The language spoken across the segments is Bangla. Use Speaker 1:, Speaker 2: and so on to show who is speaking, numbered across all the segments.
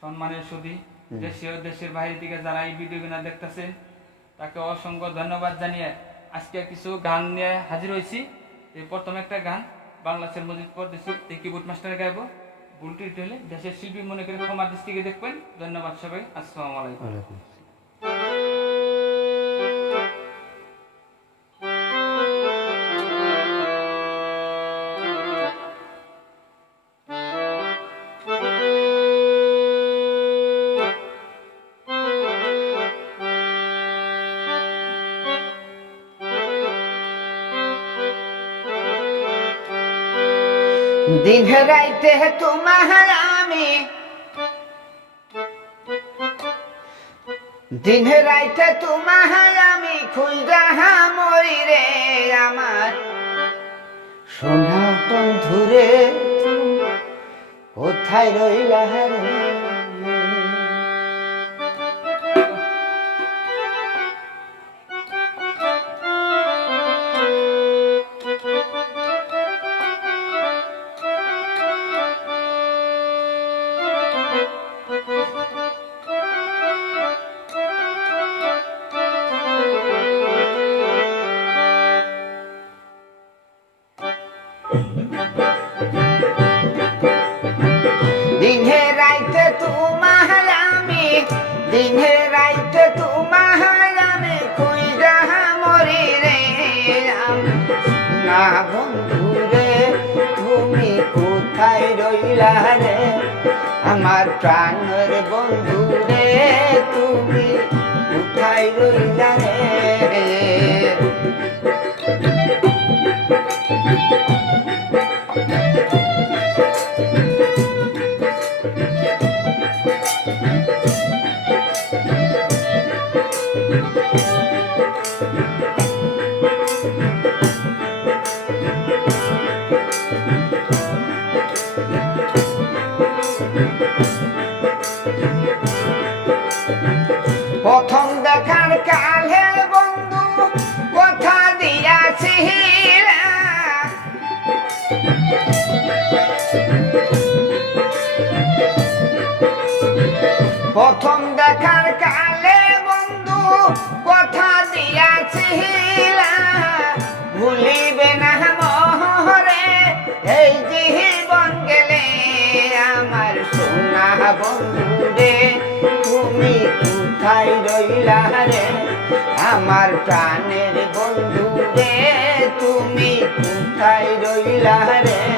Speaker 1: সম্মানের সুদী। দেশীয় দেশের বাইরে থেকে যারা এই ভিডিওগুলো দেখতেছে তাকে অসংখ্য ধন্যবাদ জানিয়ে আজকে কিছু গান নিয়ে হাজির হয়েছি। এই প্রথম একটা গান বাংলাদেশের মজিদ এই কিবোর্ড মাস্টার গাইবো। ভুলটি হলে দেশের শিল্পী মনে করে দেশ দৃষ্টিকে দেখবেন। ধন্যবাদ সবাই। আসসালামু আলাইকুম।
Speaker 2: দিন রাইতে তোমার আমি। দিন রাইতে তোমার আমি খুঁজা মরি রে আমার। সোনা বন্ধুরে, কোথায় রইলা রে? দিনে রাইতে তোমার আমি, দিনে রাইতে তোমার আমি খুঁজা মরি রে। না বন্ধু রে তুমি কোথায় রইলা রে? আমার প্রাণের বন্ধু রে তুমি কোথায় রইলা রে? প্রথম দেখার কালে বন্ধু, কথা দিয়াছি প্রথম দেখার কালে বন্ধু, কথা দিয়াছি ভুলিবে না মহরে, এই জীবন গেলে আমার সোনা বন্ধু। রে আমার প্রাণের বন্ধু রে তুমি কোথায় রইলা রে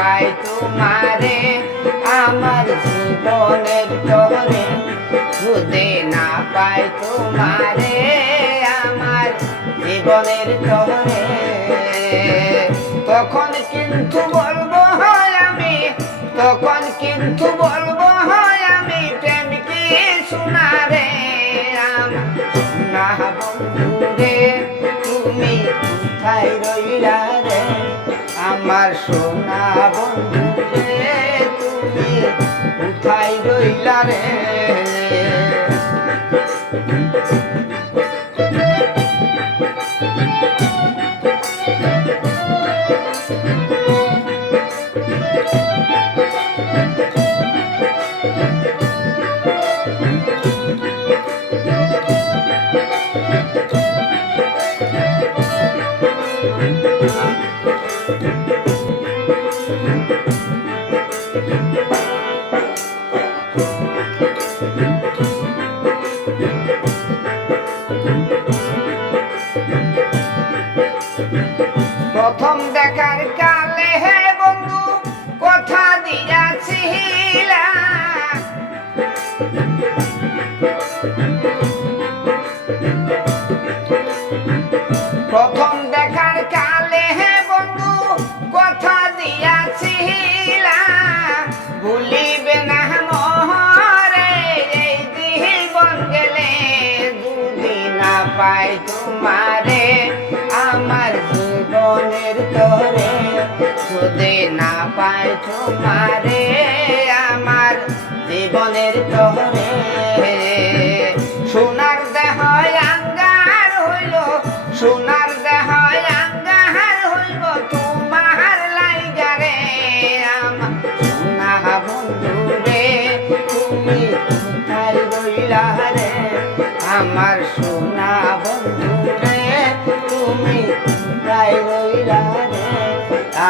Speaker 2: পাই তোমারে, আমার জীবনের তরে যদি না পাই তোমারে, আমার জীবনের তরে তখন কিন্তু বলব, হয় আমি। তখন কিন্তু বলব, হয় আমি। প্রেম কি শোনা রে না তুমি কোথায় রইলা রে? আমার সোনা রইলা রে Thank you. প্রথম দেখার কালে হে বন্ধু কথা দিয়াছিলা তোমারে আমার জীবনের তরে সোনার দেহ আঙ্গার হইল, সোনার দেহ আঙ্গার হইল, তোমার লাইগারে আমার সোনা বন্ধু রে, তুমি কোথায় রইলা রে? আমার সোনা বন্ধু রে, তুমি কোথায় রইলা রে?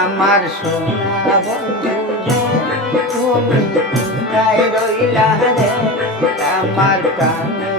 Speaker 2: আমার সোনা কোথায় রইলা রে আমার প্রাণের